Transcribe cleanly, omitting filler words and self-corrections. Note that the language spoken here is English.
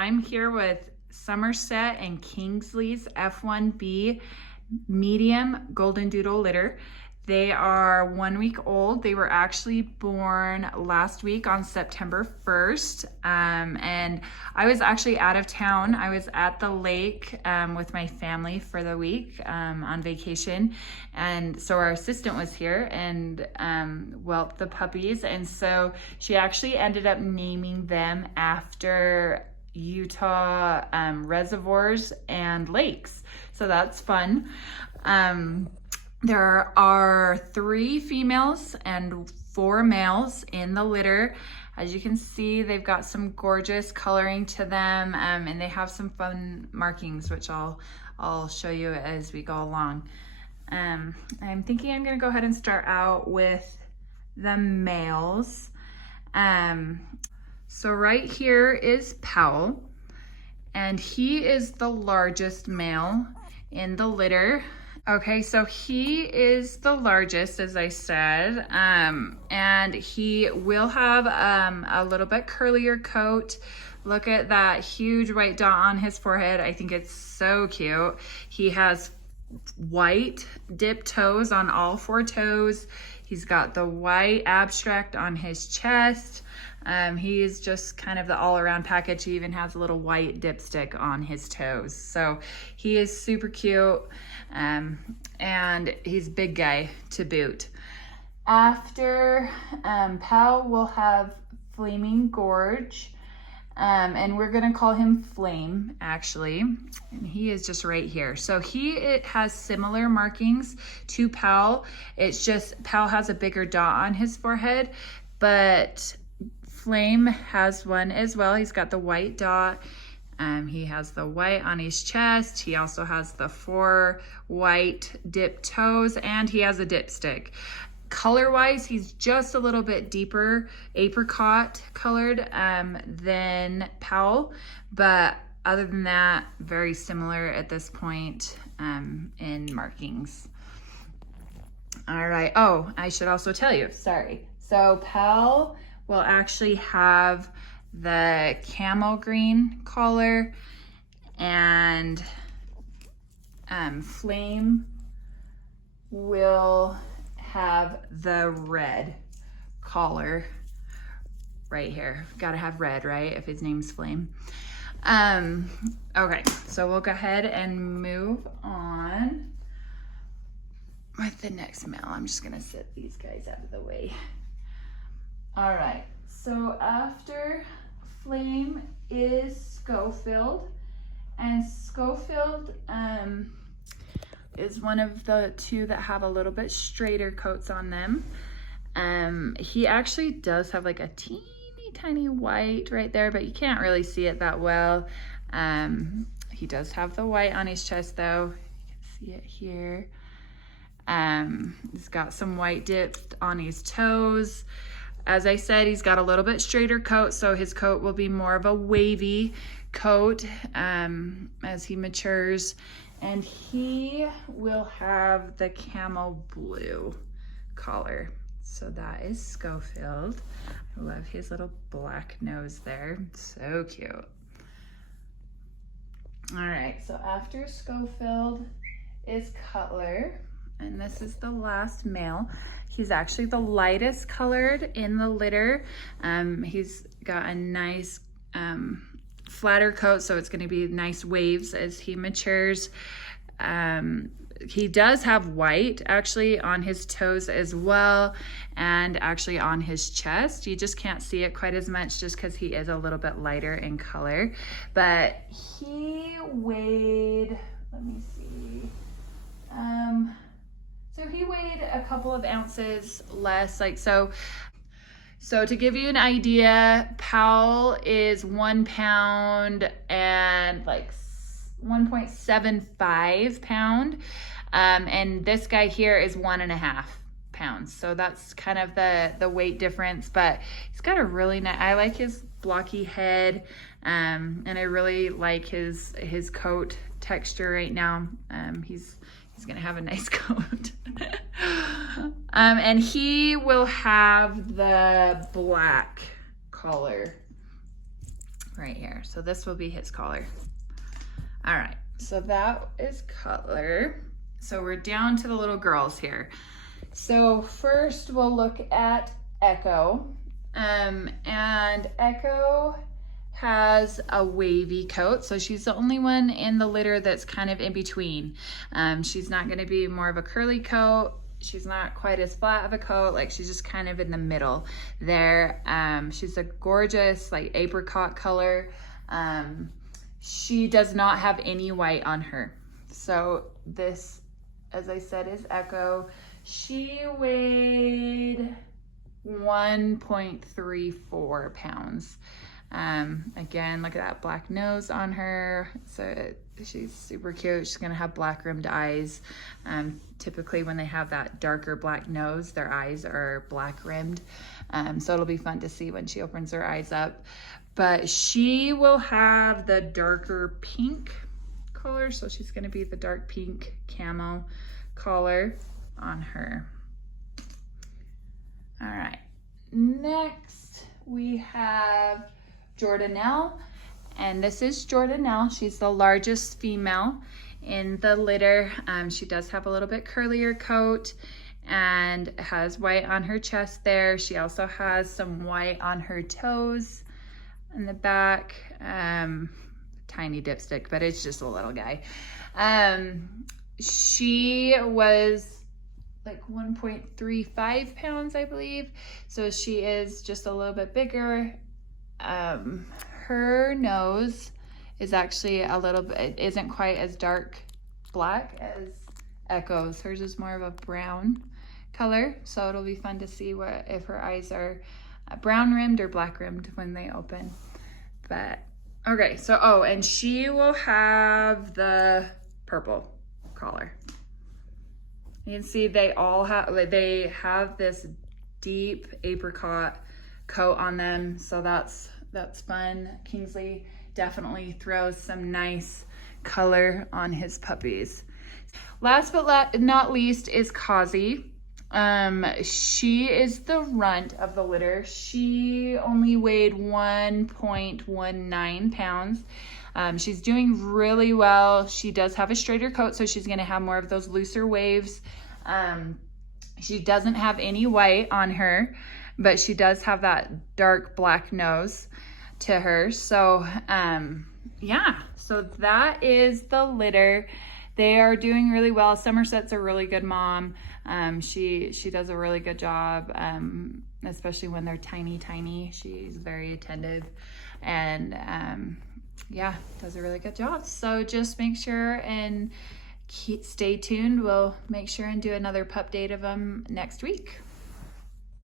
I'm here with Somerset and Kingsley's F1b medium Goldendoodle litter. They are 1 week old. They were actually born last week on September 1st. And I was actually out of town. I was at the lake with my family for the week on vacation. And so our assistant was here and whelped the puppies. And so she actually ended up naming them after Utah reservoirs and lakes. So that's fun. There are 3 females and 4 males in the litter. As you can see, they've got some gorgeous coloring to them, and they have some fun markings, which I'll show you as we go along. I'm thinking I'm gonna go ahead and start out with the males. So right here is Powell, and he is the largest male in the litter. Okay, so he is the largest, as I said, and he will have a little bit curlier coat. Look at that huge white dot on his forehead. I think it's so cute. He has white dipped toes on all 4 toes. He's got the white abstract on his chest. He is just kind of the all-around package. He even has a little white dipstick on his toes. So he is super cute, and he's a big guy to boot. After Powell, we'll have Flaming Gorge, and we're gonna call him Flame, actually, and he is just right here. So it has similar markings to Powell. It's just Powell has a bigger dot on his forehead, but Flame has one as well. He's got the white dot. He has the white on his chest. He also has the 4 white dipped toes, and he has a dipstick. Color-wise, he's just a little bit deeper apricot colored than Powell, but other than that, very similar at this point in markings. All right. Oh, I should also tell you, sorry. So Powell will actually have the camel green collar, and Flame will have the red collar right here. Gotta have red, right, if his name's Flame. Okay, so we'll go ahead and move on with the next male. I'm just gonna set these guys out of the way. All right, so after Flame is Scofield, and Scofield is one of the 2 that have a little bit straighter coats on them. He actually does have like a teeny tiny white right there, but you can't really see it that well. He does have the white on his chest though. You can see it here. He's got some white dipped on his toes. As I said, he's got a little bit straighter coat, so his coat will be more of a wavy coat as he matures. And he will have the camel blue collar. So that is Scofield. I love his little black nose there. So cute. All right, so after Scofield is Cutler, and this is the last male. He's actually the lightest colored in the litter. He's got a nice flatter coat, so it's gonna be nice waves as he matures. He does have white actually on his toes as well, and actually on his chest. You just can't see it quite as much just because he is a little bit lighter in color. But he weighed, let me see, so he weighed a couple of ounces less, so to give you an idea, Powell is 1 pound and like 1.75 pound, and this guy here is 1.5 pounds. So that's kind of the weight difference, but he's got a really nice, I like his blocky head, and I really like his coat texture right now. He's gonna have a nice coat. And he will have the black collar right here. So this will be his collar. All right, so that is Cutler. So we're down to the little girls here. So first we'll look at Echo. And Echo has a wavy coat, so she's the only one in the litter that's kind of in between. She's not going to be more of a curly coat. She's not quite as flat of a coat, like she's just kind of in the middle there. She's a gorgeous like apricot color. She does not have any white on her. So this, as I said, is Echo. She weighed 1.34 pounds. Again, look at that black nose on her. So she's super cute. She's gonna have black rimmed eyes. Typically when they have that darker black nose, their eyes are black rimmed. So it'll be fun to see when she opens her eyes up. But she will have the darker pink collar. So she's gonna be the dark pink camo collar on her. All right, next we have Jordanelle, and this is Jordanelle. She's the largest female in the litter. She does have a little bit curlier coat and has white on her chest there. She also has some white on her toes in the back. Tiny dipstick, but it's just a little guy. She was like 1.35 pounds, I believe. So she is just a little bit bigger. Her nose is actually a little bit, it isn't quite as dark black as Echo's. Hers is more of a brown color. So it'll be fun to see what if her eyes are brown rimmed or black rimmed when they open. But okay, so and she will have the purple collar. You can see they all have, they have this deep apricot coat on them, so that's fun. Kingsley definitely throws some nice color on his puppies. Last but not least is Kazi. She is the runt of the litter. She only weighed 1.19 pounds. She's doing really well. She does have a straighter coat, so she's gonna have more of those looser waves. She doesn't have any white on her, but she does have that dark black nose to her. So yeah, so that is the litter. They are doing really well. Somerset's a really good mom. She does a really good job, especially when they're tiny. She's very attentive and yeah, does a really good job. So just make sure and stay tuned. We'll make sure and do another pup date of them next week.